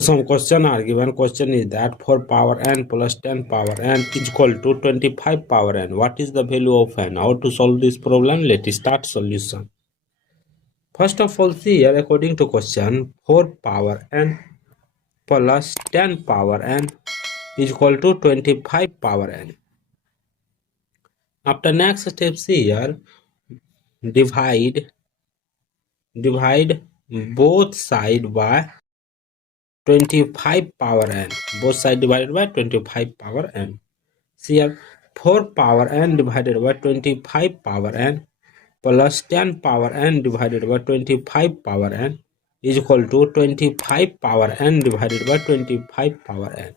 Some question are given. Question is that 4 power n plus 10 power n is equal to 25 power n. What is the value of n? How to solve this problem? Let's start solution. First of all, see here according to question 4 power n plus 10 power n is equal to 25 power n. After next step, see here divide both side by 25 power n. Both side divided by 25 power n. See here 4 power n divided by 25 power n plus 10 power n divided by 25 power n is equal to 25 power n divided by 25 power n.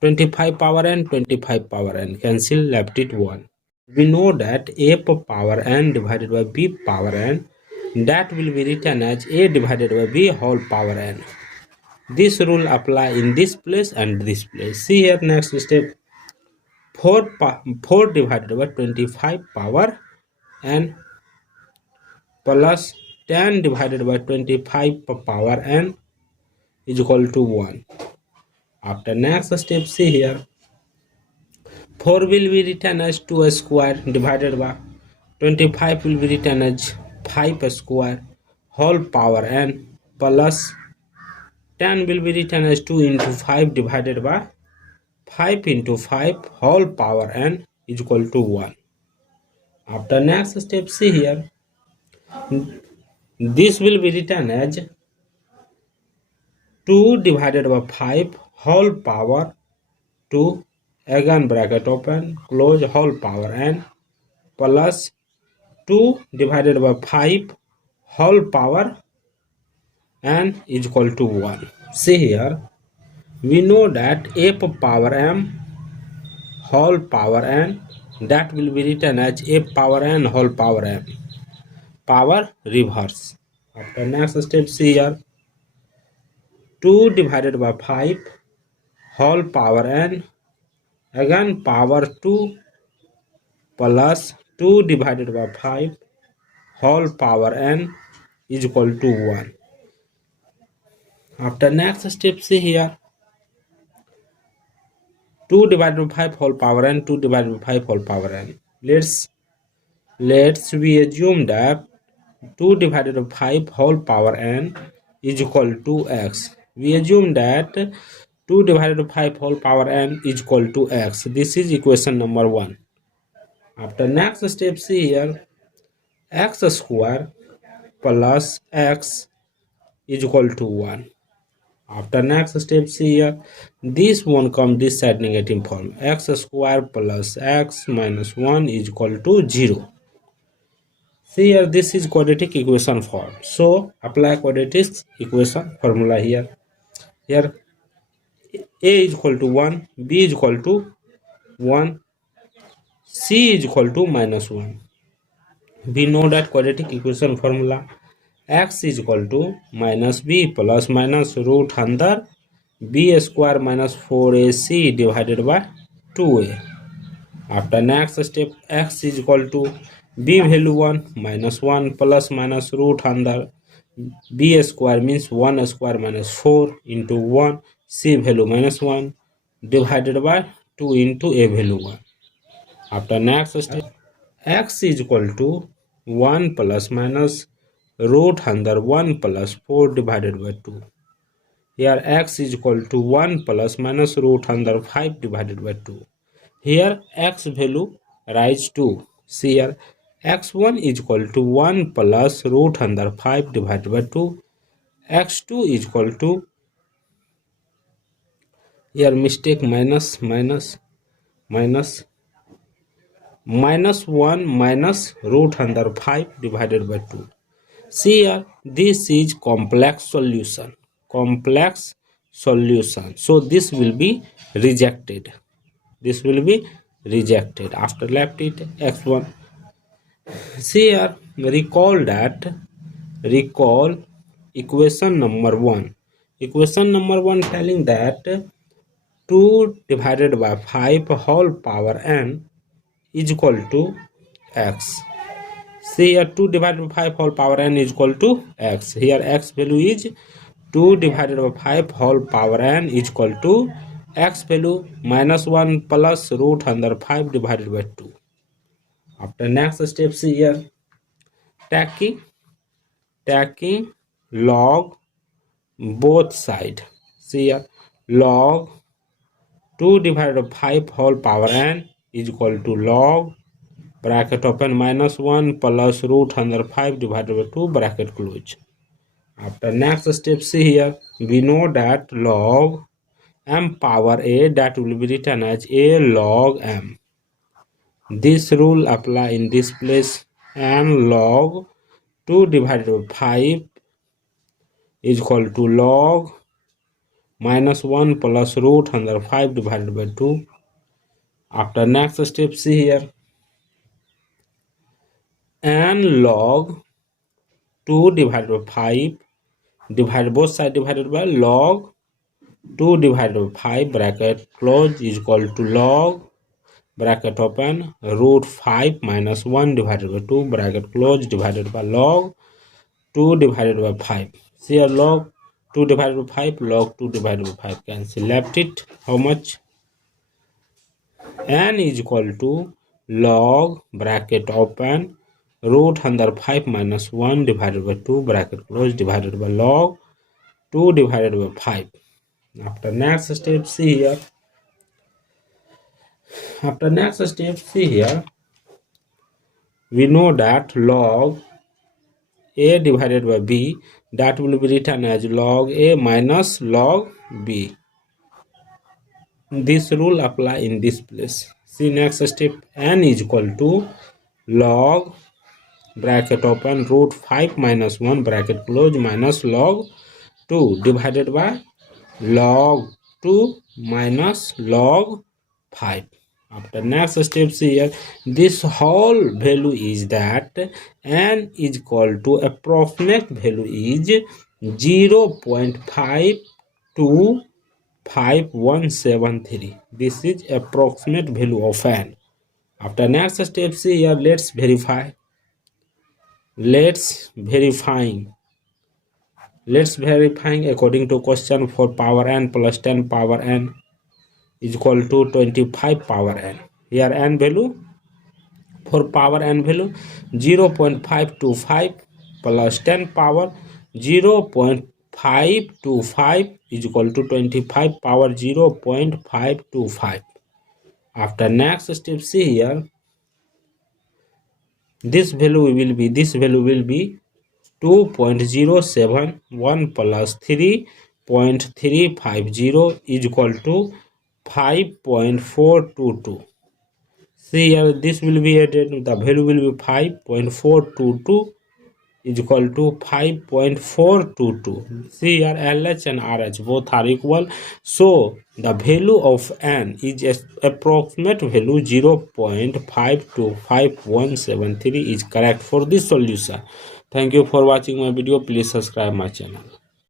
25 power n, 25 power n. Cancel, left it 1. We know that a power n divided by b power n, that will be written as a divided by b whole power n. This rule apply in this place and this place. See here next step 4 divided by 25 power n plus 10 divided by 25 power n is equal to 1. After next step, see here 4 will be written as 2 square divided by 25 will be written as 5 square whole power n plus 10 will be written as 2 into 5 divided by 5 into 5 whole power n is equal to 1. After next step, see here this will be written as 2 divided by 5 whole power 2, again bracket open close whole power n plus 2 divided by 5 whole power n is equal to 1. See here we know that a power m whole power n, that will be written as a power n whole power m, power reverse. After next step, see here 2 divided by 5 whole power n, again power 2 plus 2 divided by 5 whole power n is equal to 1. After next step, see here 2 divided by 5 whole power n, 2 divided by 5 whole power n. Let's we assume that 2 divided by 5 whole power n is equal to x. We assume that 2 divided by 5 whole power n is equal to x. This is equation number 1. After next step, see here x square plus x is equal to 1. After next step, see here this one come this side negative form, x square plus x minus 1 is equal to 0. See here this is quadratic equation form, so apply quadratic equation formula here. Here a is equal to 1, b is equal to 1, c is equal to minus 1. We know that quadratic equation formula x is equal to minus b plus minus root under b square minus 4ac divided by 2a. After next step x is equal to b value 1 minus 1 plus minus root under b square means 1 square minus 4 into 1 c value minus 1 divided by 2 into a value 1. After next step x is equal to 1 plus minus root under 1 plus 4 divided by 2. Here x is equal to 1 plus minus root under 5 divided by 2. Here x value rise to, see here x1 is equal to 1 plus root under 5 divided by 2. x2 is equal to, here mistake minus 1 minus root under 5 divided by 2. See here this is complex solution, so this will be rejected, after left it x1. See here recall equation number 1 telling that 2 divided by 5 whole power n is equal to x. See here 2 divided by 5 whole power n is equal to x. Here x value is 2 divided by 5 whole power n is equal to x value -1 plus root under 5 divided by 2. After next step, see here, taking log both side. See here, log 2 divided by 5 whole power n is equal to log bracket open -1 plus root under 5 divided by 2 bracket close. After next step, see here, we know that log m power a, that will be written as a log m. This rule apply in this place, and log 2 divided by 5 is equal to log -1 plus root under 5 divided by 2. After next step, see here, and log 2 divided by 5 divided both side divided by log 2 divided by 5 bracket close is equal to log bracket open root 5 minus 1 divided by 2 bracket close divided by log 2 divided by 5. See here, log 2 divided by 5, log 2 divided by 5 cancel. Left it, how much? N is equal to log bracket open root under 5 minus 1 divided by 2 bracket close divided by log 2 divided by 5. After next step, see here. After next step, see here, we know that log a divided by b, that will be written as log a minus log b. This rule apply in this place. See next step, n is equal to log bracket open root 5 minus 1 bracket close minus log 2 divided by log 2 minus log 5. After next step, see here, this whole value is that n is equal to approximate value is 0.5255173. This is approximate value of n. After next step, see here, let's verify. Let's verifying according to question for power n plus 10 power n is equal to 25 power n. Here n value, for power n value 0.525 plus 10 power 0.525 is equal to 25 power 0.525. After next step, see here, this value will be 2.071 plus 3.350 is equal to 5.422. See here, this will be added, the value will be 5.422 is equal to 5.422. See here, LH and RH both are equal, so the value of n is approximate value 0.5255173 is correct for this solution. Thank you for watching my video. Please subscribe my channel.